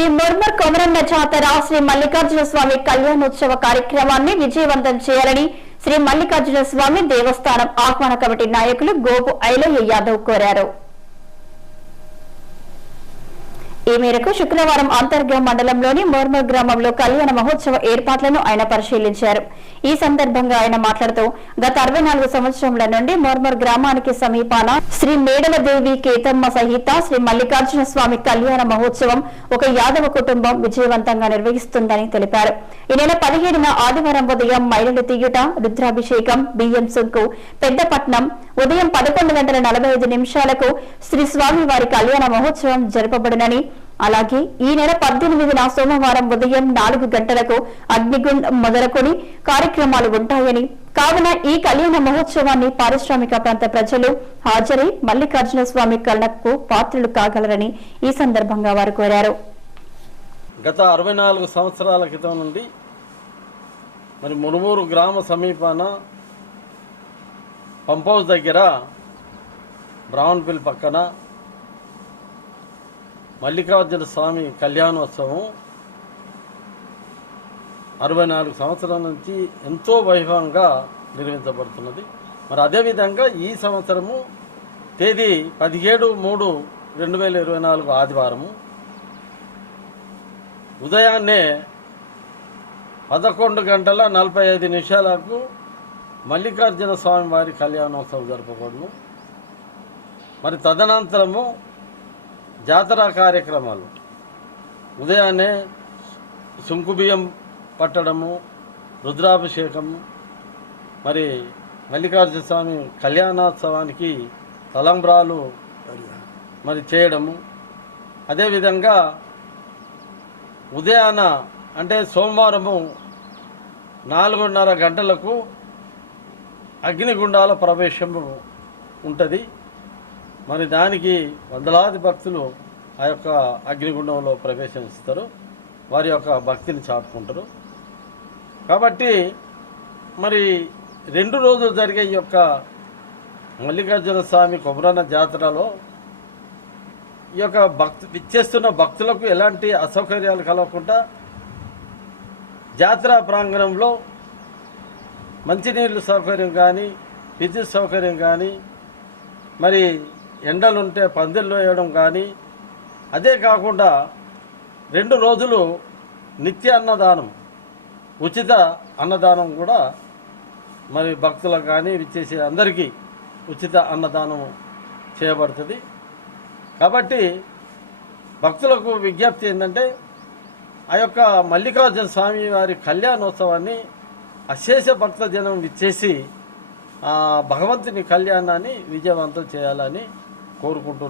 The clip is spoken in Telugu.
శ్రీ ముర్మర్ కొమరన్న జాతర శ్రీ మల్లికార్జున స్వామి కళ్యాణోత్సవ కార్యక్రమాన్ని విజయవంతం చేయాలని శ్రీ మల్లికార్జున స్వామి దేవస్థానం ఆహ్వాన కమిటీ నాయకులు గోపు ఐలయ్య యాదవ్ కోరారు. ఈ మేరకు శుక్రవారం అంతర్గ మండలంలోని మోర్మర్ గ్రామంలో కళ్యాణ మహోత్సవ ఏర్పాట్లను ఆయన పరిశీలించారు. ఈ సందర్భంగా ఆయన మాట్లాడుతూ గత అరవై నాలుగు సంవత్సరముల నుండి మోర్మర్ గ్రామానికి సమీపాన శ్రీ మేడలదేవి కేతమ్మ సహిత శ్రీ మల్లికార్జున స్వామి కళ్యాణ మహోత్సవం ఒక యాదవ కుటుంబం విజయవంతంగా నిర్వహిస్తుందని తెలిపారు. ఈ నెల పదిహేడున ఆదివారం ఉదయం మైలులు తీయుట రుద్రాభిషేకం బియ్యం సుంకు పెద్దపట్నం ఉదయం పదకొండు గంటల నలభై ఐదు నిమిషాలకు శ్రీ స్వామి వారి కళ్యాణ మహోత్సవం జరపబడునని. అలాగే ఈ నెల పద్దెనిమిదిన సోమవారం ఉదయం నాలుగు గంటలకు అగ్నిగుండ్ మొదలుకొని కార్యక్రమాలు ఉంటాయని. కావున ఈ కళ్యాణ మహోత్సవాన్ని పారిశ్రామిక ప్రాంత ప్రజలు హాజరై మల్లికార్జున స్వామి కళ్ళకు పాత్రలు కాగలరని ఈ సందర్భంగా వారు కోరారు. గత అరవై నాలుగు సంవత్సరాల క్రితం నుండి మరి మునుమూరు గ్రామ సమీపాన పంప్ హౌస్ దగ్గర బ్రాహ్మణపల్లి పక్కన మల్లికార్జున స్వామి కళ్యాణోత్సవం. అరవై నాలుగు సంవత్సరాల నుంచి ఎంతో వైభవంగా నిర్వహించబడుతున్నది. మరి అదేవిధంగా ఈ సంవత్సరము తేదీ పదిహేడు మూడు రెండు వేల ఇరవై నాలుగు ఆదివారము. ఉదయాన్నే పదకొండు గంటల నలభై ఐదు నిమిషాలకు మల్లికార్జున స్వామి వారి కళ్యాణోత్సవం జరపకూడదు మరి తదనంతరము జాతర కార్యక్రమాలు. ఉదయాన్నే సుంకుబియ్యం పట్టడము రుద్రాభిషేకము. మరి మల్లికార్జున స్వామి కళ్యాణోత్సవానికి తలంబ్రాలు మరి చేయడము. అదేవిధంగా ఉదయాన అంటే సోమవారము నాలుగున్నర గంటలకు అగ్నిగుండాల ప్రవేశము ఉంటుంది. మరి దానికి వందలాది భక్తులు ఆ యొక్క అగ్నిగుండంలో ప్రవేశిస్తారు వారి యొక్క భక్తిని చాటుకుంటారు. కాబట్టి మరి రెండు రోజులు జరిగే ఈ యొక్క మల్లికార్జున స్వామి కొమరన్న జాతరలో ఈ యొక్క భక్తు ఇచ్చేస్తున్న భక్తులకు ఎలాంటి అసౌకర్యాలు కలగకుండా జాతర ప్రాంగణంలో మంచినీళ్ళు సౌకర్యం కానీ విద్యుత్ సౌకర్యం కానీ మరి ఎండలుంటే పందిళ్ళు వేయడం కానీ అదే కాకుండా రెండు రోజులు నిత్య అన్నదానం ఉచిత అన్నదానం కూడా మరి భక్తులకు కానీ విచ్చేసే అందరికీ ఉచిత అన్నదానం చేయబడుతుంది. కాబట్టి భక్తులకు విజ్ఞప్తి ఏంటంటే ఆ యొక్క మల్లికార్జున స్వామి వారి కళ్యాణోత్సవాన్ని అశేష భక్త జనం విచ్చేసి భగవంతుని కళ్యాణాన్ని విజయవంతం చేయాలని కోరుకుంటున్నాను